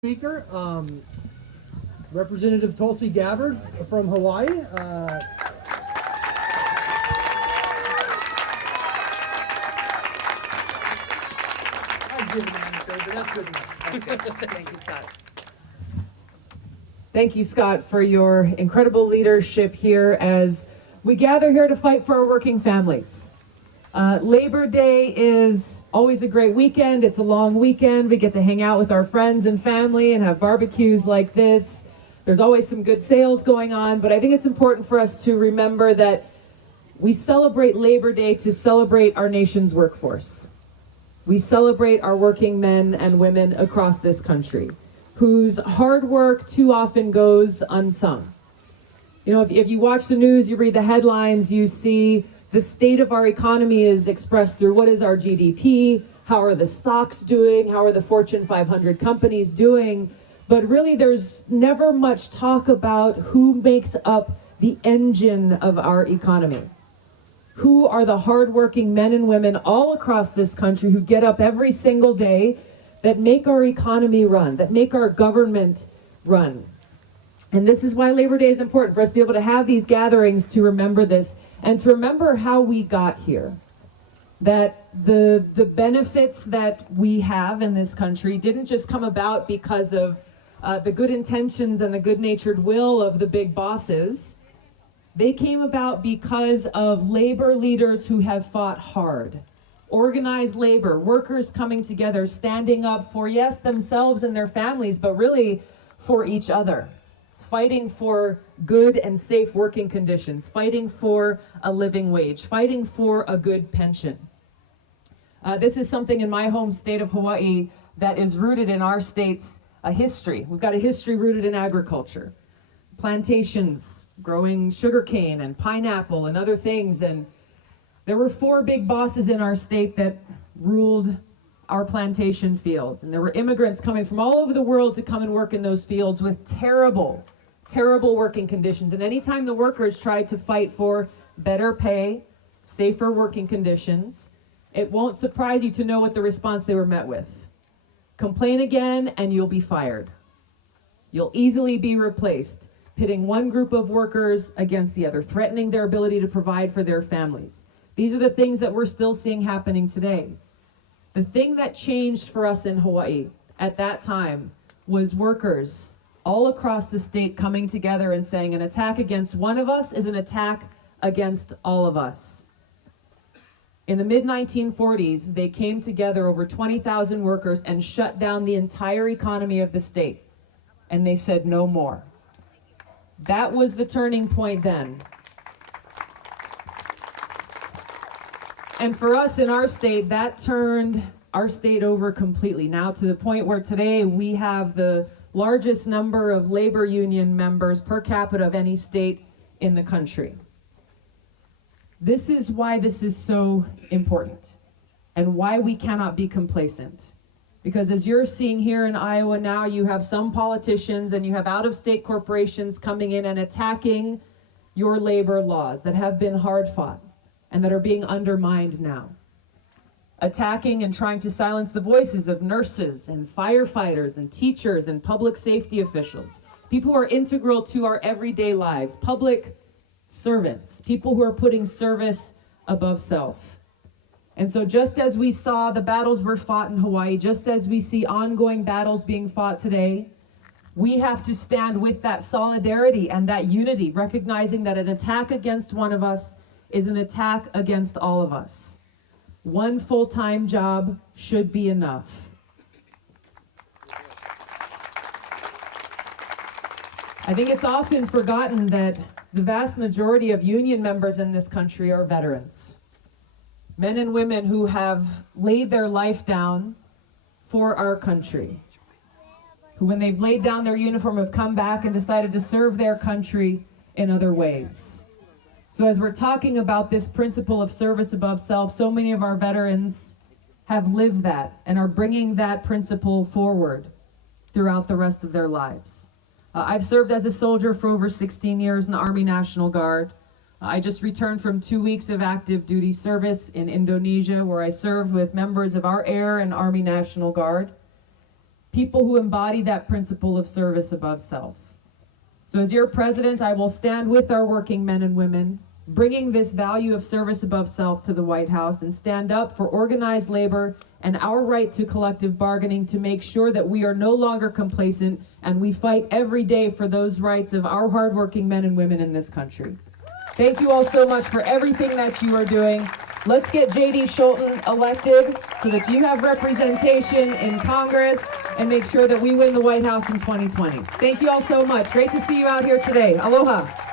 Speaker, Representative Tulsi Gabbard from Hawaii. I'd give him a favor. That's good enough. That's good. Thank you, Scott. Thank you, Scott, for your incredible leadership here as we gather here to fight for our working families. Labor Day is always a great weekend. It's a long weekend. We get to hang out with our friends and family and have barbecues like this. There's always some good sales going on, but I think it's important for us to remember that we celebrate Labor Day to celebrate our nation's workforce. We celebrate our working men and women across this country whose hard work too often goes unsung. You know, if you watch the news, you read the headlines, you see the state of our economy is expressed through what is our GDP, how are the stocks doing, how are the Fortune 500 companies doing, but really there's never much talk about who makes up the engine of our economy. Who are the hardworking men and women all across this country who get up every single day that make our economy run, that make our government run. And this is why Labor Day is important, for us to be able to have these gatherings to remember this and to remember how we got here. That the benefits that we have in this country didn't just come about because of the good intentions and the good-natured will of the big bosses. They came about because of labor leaders who have fought hard. Organized labor, workers coming together, standing up for, yes, themselves and their families, but really for each other. Fighting for good and safe working conditions, fighting for a living wage, fighting for a good pension. This is something in my home state of Hawaii that is rooted in our state's history. We've got a history rooted in agriculture. Plantations, growing sugarcane and pineapple and other things. And there were 4 big bosses in our state that ruled our plantation fields. And there were immigrants coming from all over the world to come and work in those fields with terrible working conditions. And anytime the workers tried to fight for better pay, safer working conditions, it won't surprise you to know what the response they were met with. Complain again and you'll be fired. You'll easily be replaced, pitting one group of workers against the other, threatening their ability to provide for their families. These are the things that we're still seeing happening today. The thing that changed for us in Hawaii at that time was workers all across the state coming together and saying an attack against one of us is an attack against all of us. In the mid-1940s, they came together, over 20,000 workers, and shut down the entire economy of the state. And they said no more. That was the turning point then. And for us in our state, that turned our state over completely. Now to the point where today we have the largest number of labor union members per capita of any state in the country. This is why this is so important and why we cannot be complacent. Because as you're seeing here in Iowa now, you have some politicians and you have out-of-state corporations coming in and attacking your labor laws that have been hard fought and that are being undermined now. Attacking and trying to silence the voices of nurses and firefighters and teachers and public safety officials, people who are integral to our everyday lives, public servants, people who are putting service above self. And so just as we saw the battles were fought in Hawaii, just as we see ongoing battles being fought today, we have to stand with that solidarity and that unity, recognizing that an attack against one of us is an attack against all of us. One full-time job should be enough. I think it's often forgotten that the vast majority of union members in this country are veterans. Men and women who have laid their life down for our country. Who, when they've laid down their uniform, have come back and decided to serve their country in other ways. So as we're talking about this principle of service above self, so many of our veterans have lived that and are bringing that principle forward throughout the rest of their lives. I've served as a soldier for over 16 years in the Army National Guard. I just returned from 2 weeks of active duty service in Indonesia, where I served with members of our Air and Army National Guard. people who embody that principle of service above self. So as your president, I will stand with our working men and women, bringing this value of service above self to the White House, and stand up for organized labor and our right to collective bargaining to make sure that we are no longer complacent and we fight every day for those rights of our hardworking men and women in this country. Thank you all so much for everything that you are doing. Let's get J.D. Scholten elected so that you have representation in Congress and make sure that we win the White House in 2020. Thank you all so much. Great to see you out here today. Aloha.